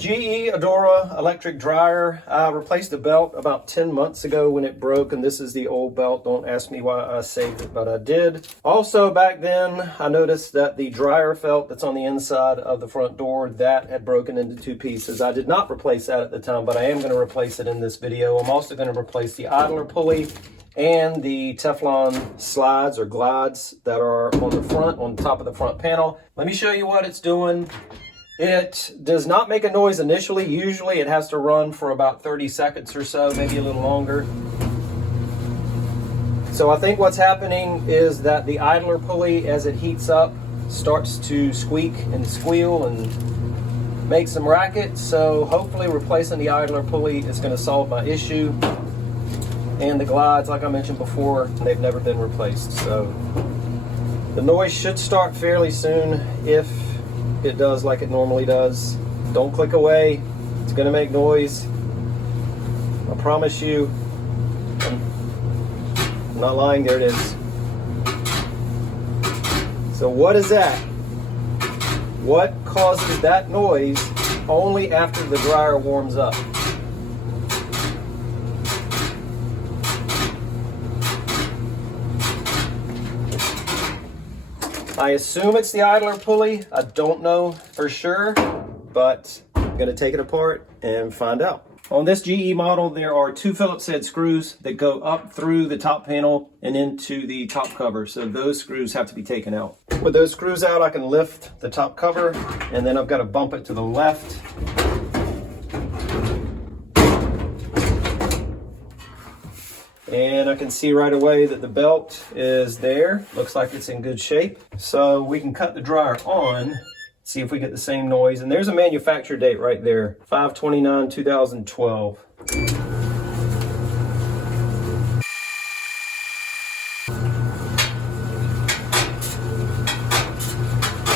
GE Adora electric dryer. I replaced the belt about 10 months ago when it broke, and this is the old belt. Don't ask me why I saved it, but I did. Also, back then, I noticed that the dryer felt that's on the inside of the front door, that had broken into two pieces. I did not replace that at the time, but I am going to replace it in this video. I'm also going to replace the idler pulley and the Teflon slides or glides that are on the front, on top of the front panel. Let me show you what it's doing. It does not make a noise initially. Usually it has to run for about 30 seconds or so, maybe a little longer. So I think what's happening is that the idler pulley, as it heats up, starts to squeak and squeal and make some racket. So hopefully replacing the idler pulley is going to solve my issue. And the glides, like I mentioned before, they've never been replaced. So the noise should start fairly soon if it does like it normally does. Don't click away. It's gonna make noise. I promise you. I'm not lying, there it is. So what is that? What causes that noise only after the dryer warms up? I assume it's the idler pulley. I don't know for sure, but I'm gonna take it apart and find out. On this GE model, there are two Phillips head screws that go up through the top panel and into the top cover. So those screws have to be taken out. With those screws out, I can lift the top cover, and then I've got to bump it to the left. And I can see right away that the belt is there. Looks like it's in good shape. So we can cut the dryer on, see if we get the same noise. And there's a manufacture date right there, 5/29/2012.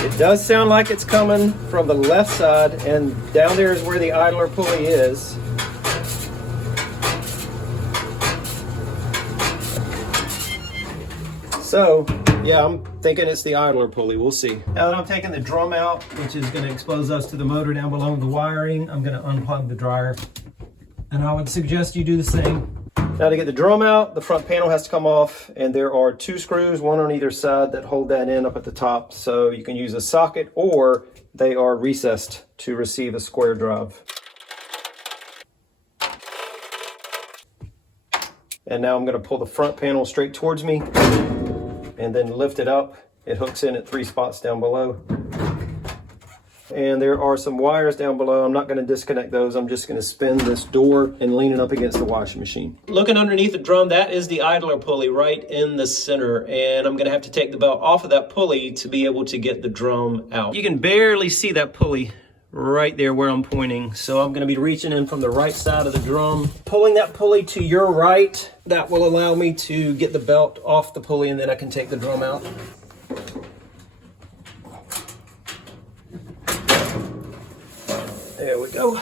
It does sound like it's coming from the left side, and down there is where the idler pulley is. So, yeah, I'm thinking it's the idler pulley. We'll see. Now that I'm taking the drum out, which is going to expose us to the motor down below the wiring, I'm going to unplug the dryer. And I would suggest you do the same. Now to get the drum out, the front panel has to come off, and there are two screws, one on either side, that hold that in up at the top. So you can use a socket, or they are recessed to receive a square drive. And now I'm going to pull the front panel straight towards me and then lift it up. It hooks in at 3 spots down below. And there are some wires down below. I'm not going to disconnect those. I'm just going to spin this door and lean it up against the washing machine. Looking underneath the drum, that is the idler pulley right in the center. And I'm going to have to take the belt off of that pulley to be able to get the drum out. You can barely see that pulley right there where I'm pointing. So I'm going to be reaching in from the right side of the drum, pulling that pulley to your right. That will allow me to get the belt off the pulley, and then I can take the drum out. There we go.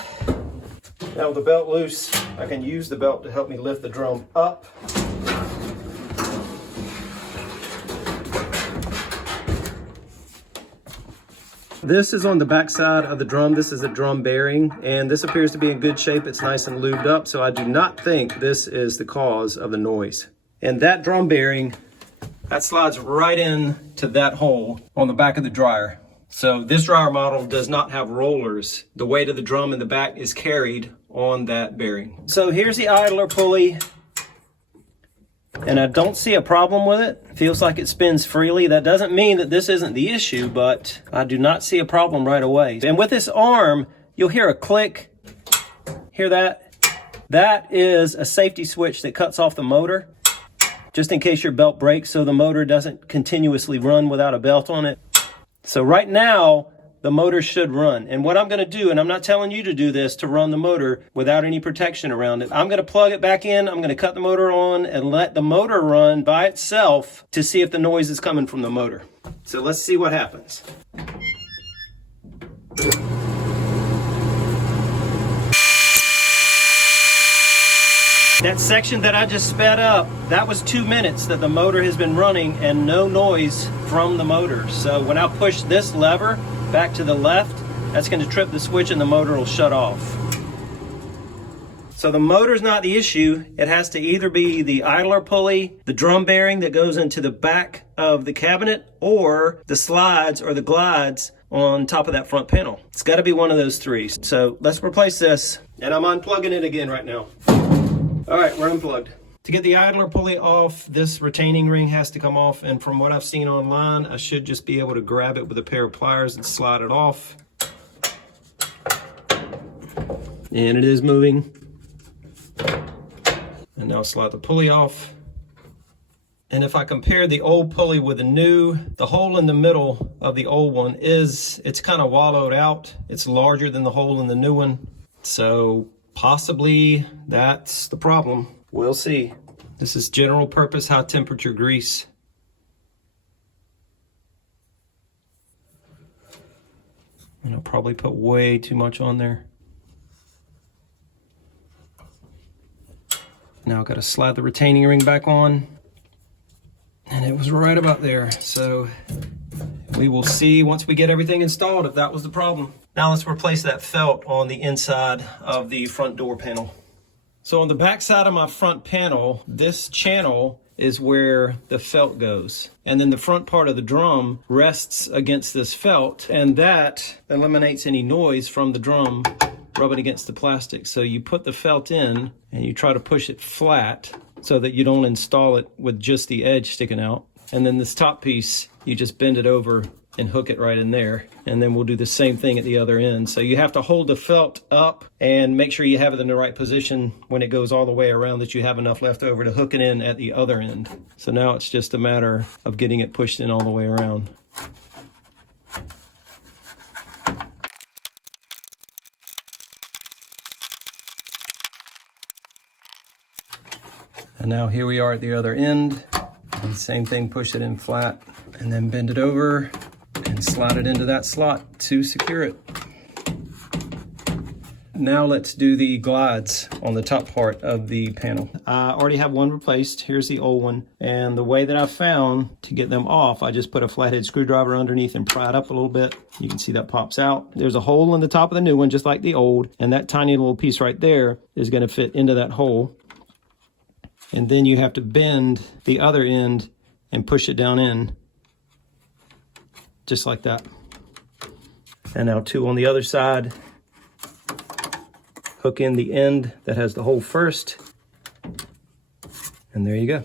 Now with the belt loose, I can use the belt to help me lift the drum up. This is on the back side of the drum. This is a drum bearing, and this appears to be in good shape. It's nice and lubed up, so I do not think this is the cause of the noise. And that drum bearing, that slides right in to that hole on the back of the dryer. So this dryer model does not have rollers. The weight of the drum in the back is carried on that bearing. So here's the idler pulley. And I don't see a problem with it. Feels like it spins freely. That doesn't mean that this isn't the issue, but I do not see a problem right away. And with this arm, you'll hear a click. Hear that? That is a safety switch that cuts off the motor, just in case your belt breaks, so the motor doesn't continuously run without a belt on it. So right now, the motor should run. And what I'm going to do, and I'm not telling you to do this to run the motor without any protection around it. I'm going to plug it back in. I'm going to cut the motor on and let the motor run by itself to see if the noise is coming from the motor. So let's see what happens. That section that I just sped up, that was 2 minutes that the motor has been running and no noise from the motor. So when I push this lever back to the left, that's going to trip the switch and the motor will shut off. So the motor's not the issue. It has to either be the idler pulley, the drum bearing that goes into the back of the cabinet, or the slides or the glides on top of that front panel. It's got to be one of those three. So let's replace this. And I'm unplugging it again right now. All right, we're unplugged. To get the idler pulley off, this retaining ring has to come off. And from what I've seen online, I should just be able to grab it with a pair of pliers and slide it off. And it is moving. And now slide the pulley off. And if I compare the old pulley with the new, the hole in the middle of the old one it's kind of wallowed out. It's larger than the hole in the new one. So possibly that's the problem. We'll see. This is general purpose high temperature grease. And I'll probably put way too much on there. Now I've got to slide the retaining ring back on. And it was right about there. So we will see once we get everything installed if that was the problem. Now let's replace that felt on the inside of the front door panel. So on the back side of my front panel, this channel is where the felt goes. And then the front part of the drum rests against this felt, and that eliminates any noise from the drum rubbing against the plastic. So you put the felt in and you try to push it flat so that you don't install it with just the edge sticking out. And then this top piece, you just bend it over and hook it right in there. And then we'll do the same thing at the other end. So you have to hold the felt up and make sure you have it in the right position when it goes all the way around, that you have enough left over to hook it in at the other end. So now it's just a matter of getting it pushed in all the way around. And now here we are at the other end. And same thing, push it in flat and then bend it over and slide it into that slot to secure it. Now let's do the glides on the top part of the panel. I already have one replaced. Here's the old one. And the way that I found to get them off, I just put a flathead screwdriver underneath and pry it up a little bit. You can see that pops out. There's a hole in the top of the new one, just like the old. And that tiny little piece right there is going to fit into that hole. And then you have to bend the other end and push it down in, just like that. And now two on the other side. Hook in the end that has the hole first. And there you go.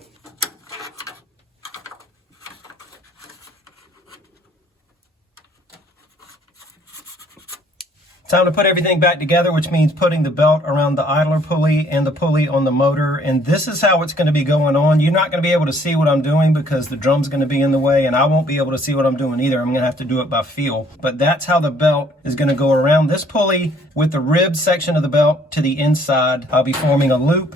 Time to put everything back together, which means putting the belt around the idler pulley and the pulley on the motor. And this is how it's going to be going on. You're not going to be able to see what I'm doing because the drum's going to be in the way, and I won't be able to see what I'm doing either. I'm going to have to do it by feel. But that's how the belt is going to go around this pulley with the rib section of the belt to the inside. I'll be forming a loop,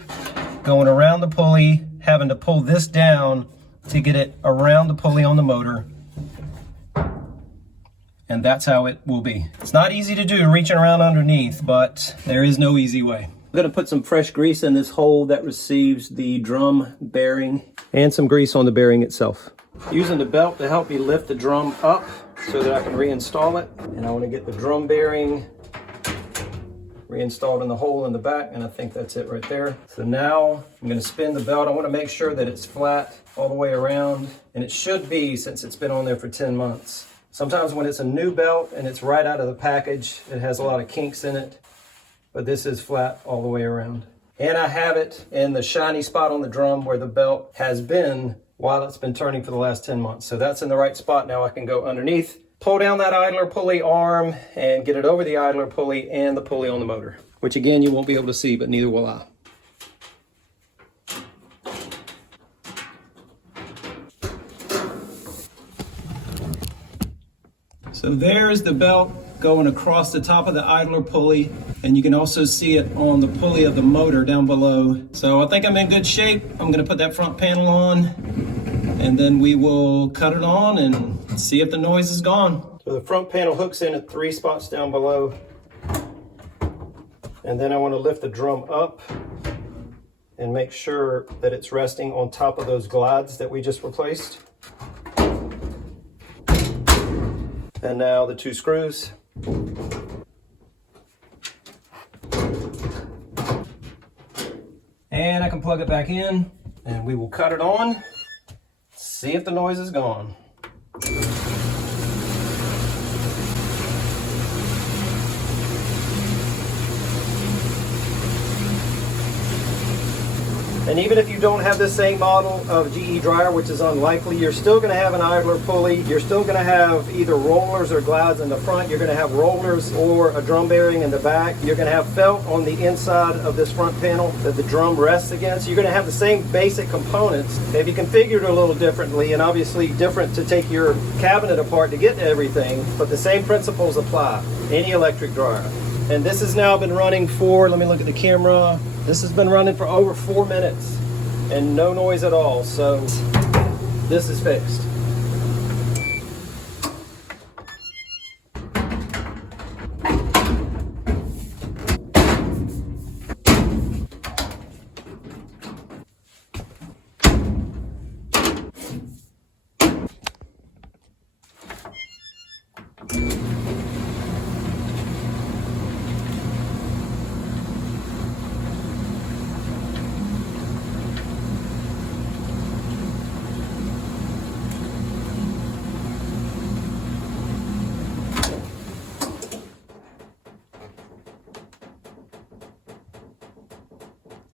going around the pulley, having to pull this down to get it around the pulley on the motor. And that's how it will be. It's not easy to do reaching around underneath, but there is no easy way. I'm gonna put some fresh grease in this hole that receives the drum bearing and some grease on the bearing itself. Using the belt to help me lift the drum up so that I can reinstall it. And I wanna get the drum bearing reinstalled in the hole in the back, and I think that's it right there. So now I'm gonna spin the belt. I wanna make sure that it's flat all the way around, and it should be since it's been on there for 10 months. Sometimes when it's a new belt and it's right out of the package, it has a lot of kinks in it, but this is flat all the way around. And I have it in the shiny spot on the drum where the belt has been while it's been turning for the last 10 months. So that's in the right spot. Now I can go underneath, pull down that idler pulley arm and get it over the idler pulley and the pulley on the motor, which again, you won't be able to see, but neither will I. So there's the belt going across the top of the idler pulley, and you can also see it on the pulley of the motor down below. So I think I'm in good shape. I'm gonna put that front panel on, and then we will cut it on and see if the noise is gone. So the front panel hooks in at 3 spots down below. And then I wanna lift the drum up and make sure that it's resting on top of those glides that we just replaced. And now the 2 screws. And I can plug it back in and we will cut it on, see if the noise is gone. And even if you don't have the same model of GE dryer, which is unlikely, you're still going to have an idler pulley. You're still going to have either rollers or glides in the front. You're going to have rollers or a drum bearing in the back. You're going to have felt on the inside of this front panel that the drum rests against. You're going to have the same basic components. They've been configured a little differently, and obviously different to take your cabinet apart to get to everything, but the same principles apply. Any electric dryer. And this has now been running for, let me look at the camera. This has been running for over 4 minutes and no noise at all. So this is fixed.